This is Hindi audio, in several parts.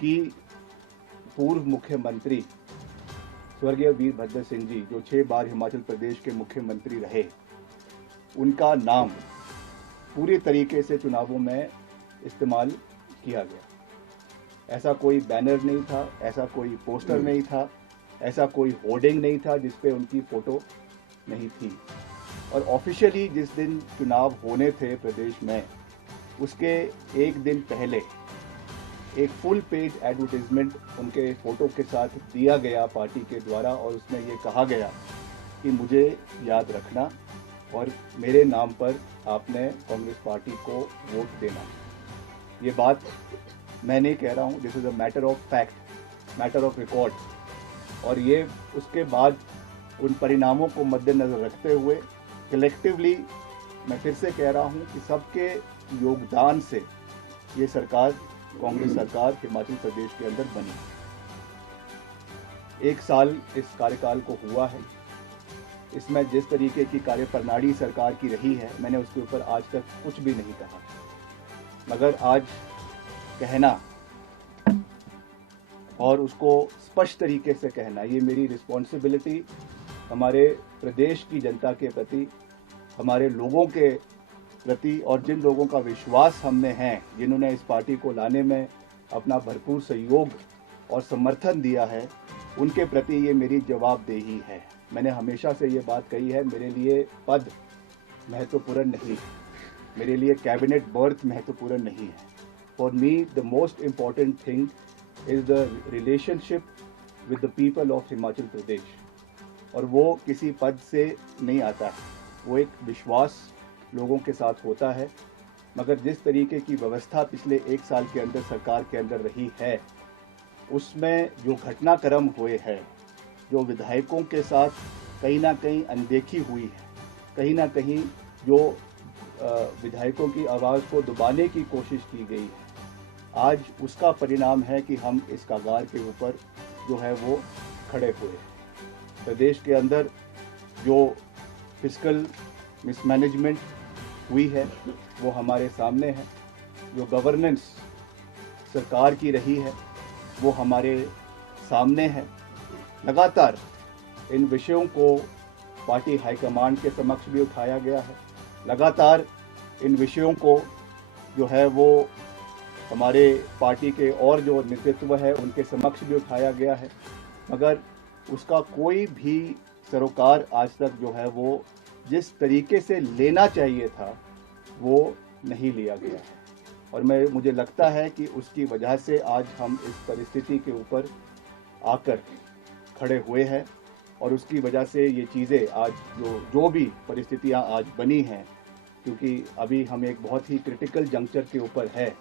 कि पूर्व मुख्यमंत्री स्वर्गीय वीरभद्र सिंह जी, जो 6 बार हिमाचल प्रदेश के मुख्यमंत्री रहे, उनका नाम पूरी तरीके से चुनावों में इस्तेमाल किया गया। ऐसा कोई बैनर नहीं था, ऐसा कोई पोस्टर नहीं था, ऐसा कोई होर्डिंग नहीं था जिस पे उनकी फ़ोटो नहीं थी। और ऑफिशियली जिस दिन चुनाव होने थे प्रदेश में, उसके एक दिन पहले एक फुल पेज एडवर्टाइजमेंट उनके फ़ोटो के साथ दिया गया पार्टी के द्वारा, और उसमें ये कहा गया कि मुझे याद रखना और मेरे नाम पर आपने कांग्रेस पार्टी को वोट देना। ये बात मैं नहीं कह रहा हूँ, this is a matter of fact, matter of record. और ये उसके बाद उन परिणामों को मद्देनज़र रखते हुए कलेक्टिवली मैं फिर से कह रहा हूँ कि सबके योगदान से ये सरकार, कांग्रेस सरकार हिमाचल प्रदेश के अंदर बनी। 1 साल इस कार्यकाल को हुआ है। इसमें जिस तरीके की कार्यप्रणाली सरकार की रही है, मैंने उसके ऊपर आज तक कुछ भी नहीं कहा, मगर आज कहना और उसको स्पष्ट तरीके से कहना, ये मेरी रिस्पॉन्सिबिलिटी हमारे प्रदेश की जनता के प्रति, हमारे लोगों के प्रति, और जिन लोगों का विश्वास हमने है, जिन्होंने इस पार्टी को लाने में अपना भरपूर सहयोग और समर्थन दिया है, उनके प्रति ये मेरी जवाबदेही है। मैंने हमेशा से ये बात कही है, मेरे लिए पद महत्वपूर्ण नहीं, मेरे लिए कैबिनेट बर्थ महत्वपूर्ण नहीं है। For me the most important thing is the relationship with the people of Himachal Pradesh, और वो किसी पद से नहीं आता है, वो एक विश्वास लोगों के साथ होता है। मगर जिस तरीके की व्यवस्था पिछले 1 साल के अंदर सरकार के अंदर रही है, उसमें जो घटनाक्रम हुए हैं, जो विधायकों के साथ कहीं ना कहीं अनदेखी हुई है, कहीं ना कहीं जो विधायकों की आवाज़ को दबाने की कोशिश की गई है, आज उसका परिणाम है कि हम इस कगार के ऊपर जो है वो खड़े हुए। प्रदेश के अंदर जो फिस्कल मिसमैनेजमेंट हुई है वो हमारे सामने है, जो गवर्नेंस सरकार की रही है वो हमारे सामने है। लगातार इन विषयों को पार्टी हाईकमांड के समक्ष भी उठाया गया है, लगातार इन विषयों को जो है वो हमारे पार्टी के और जो नेतृत्व है उनके समक्ष भी उठाया गया है, मगर उसका कोई भी सरोकार आज तक जो है वो जिस तरीके से लेना चाहिए था वो नहीं लिया गया है। और मुझे लगता है कि उसकी वजह से आज हम इस परिस्थिति के ऊपर आकर खड़े हुए हैं, और उसकी वजह से ये चीज़ें आज जो भी परिस्थितियां आज बनी हैं, क्योंकि अभी हम एक बहुत ही क्रिटिकल जंक्चर के ऊपर है।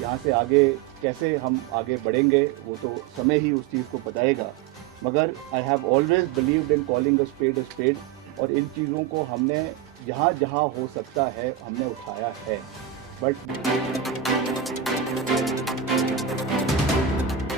यहाँ से आगे कैसे हम आगे बढ़ेंगे वो तो समय ही उस चीज़ को बताएगा, मगर I have always believed in calling a spade, और इन चीज़ों को हमने जहाँ जहाँ हो सकता है हमने उठाया है। बट